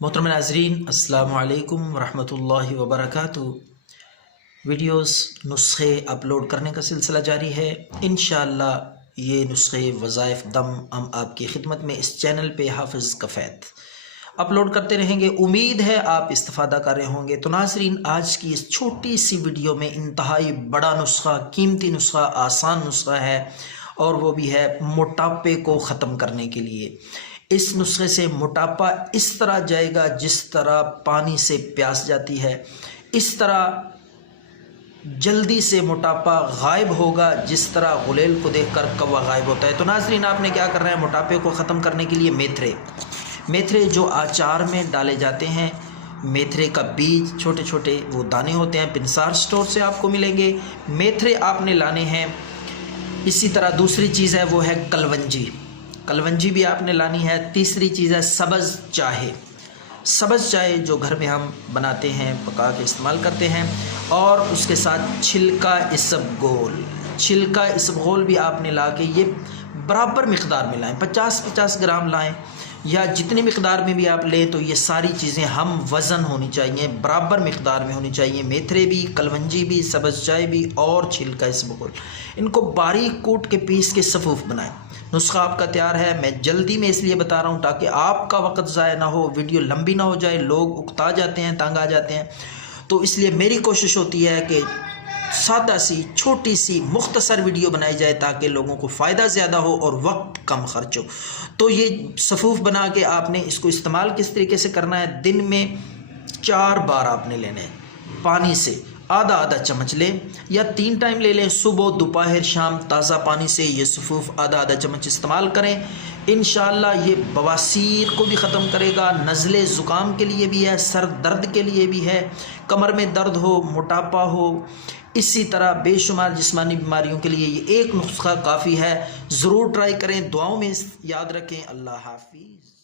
मोहतरम नाज़रीन, अस्सलामु अलैकुम वरहमतुल्लाहि वबरकातुहू। वीडियोस नुस्खे अपलोड करने का सिलसिला जारी है। इंशाअल्लाह ये नुस्खे वज़ाइफ दम हम आपकी खिदमत में इस चैनल पे हाफिज़ कफ़ैत अपलोड करते रहेंगे। उम्मीद है आप इस्तिफ़ादा कर रहे होंगे। तो नाज़रीन, आज की इस छोटी सी वीडियो में इंतहाई बड़ा नुस्खा, कीमती नुस्खा, आसान नुस्खा है, और वो भी है मोटापे को ख़त्म करने के लिए। इस नुस्खे से मोटापा इस तरह जाएगा जिस तरह पानी से प्यास जाती है, इस तरह जल्दी से मोटापा गायब होगा जिस तरह गुलेल को देखकर कौवा गायब होता है। तो नाज़रीन, आपने क्या करना है, मोटापे को ख़त्म करने के लिए मेथरे जो अचार में डाले जाते हैं, मेथरे का बीज छोटे छोटे वो दाने होते हैं, पिनसार स्टोर से आपको मिलेंगे। मेथरे आपने लाने हैं। इसी तरह दूसरी चीज़ है वो है कलवंजी भी आपने लानी है। तीसरी चीज़ है सब्ज़ चाय जो घर में हम बनाते हैं, पका के इस्तेमाल करते हैं। और उसके साथ छिलका इसबगोल भी आपने ला के ये बराबर मिक़दार में लाएँ, 50-50 ग्राम लाएँ, या जितनी मिक़दार में भी आप लें। तो ये सारी चीज़ें हम वज़न होनी चाहिए, बराबर मिक़दार में होनी चाहिए। मेथरे भी, कलवंजी भी, सब्ज़ चाय भी और छिलका इसबगोल, इनको बारीक कूट के पीस के सफ़ूफ़ बनाएं। नुस्खा आपका तैयार है। मैं जल्दी में इसलिए बता रहा हूँ ताकि आपका वक्त ज़ाया ना हो, वीडियो लंबी ना हो जाए, लोग उकता जाते हैं, तंग आ जाते हैं। तो इसलिए मेरी कोशिश होती है कि सादा सी, छोटी सी, मुख्तसर वीडियो बनाई जाए ताकि लोगों को फ़ायदा ज़्यादा हो और वक्त कम खर्च हो। तो ये सफ़ूफ़ बना के आपने इसको इस्तेमाल किस तरीके से करना है, दिन में 4 बार आपने लेने हैं। पानी से आधा चम्मच लें या 3 टाइम ले लें, सुबह, दोपहर, शाम। ताज़ा पानी से ये सफ़ूफ़ आधा चम्मच इस्तेमाल करें। इंशाअल्लाह ये बवासीर को भी ख़त्म करेगा, नज़ले ज़ुकाम के लिए भी है, सर दर्द के लिए भी है, कमर में दर्द हो, मोटापा हो, इसी तरह बेशुमार जिस्मानी बीमारियों के लिए ये एक नुस्खा काफ़ी है। ज़रूर ट्राई करें, दुआओं में याद रखें। अल्लाह हाफ़िज़।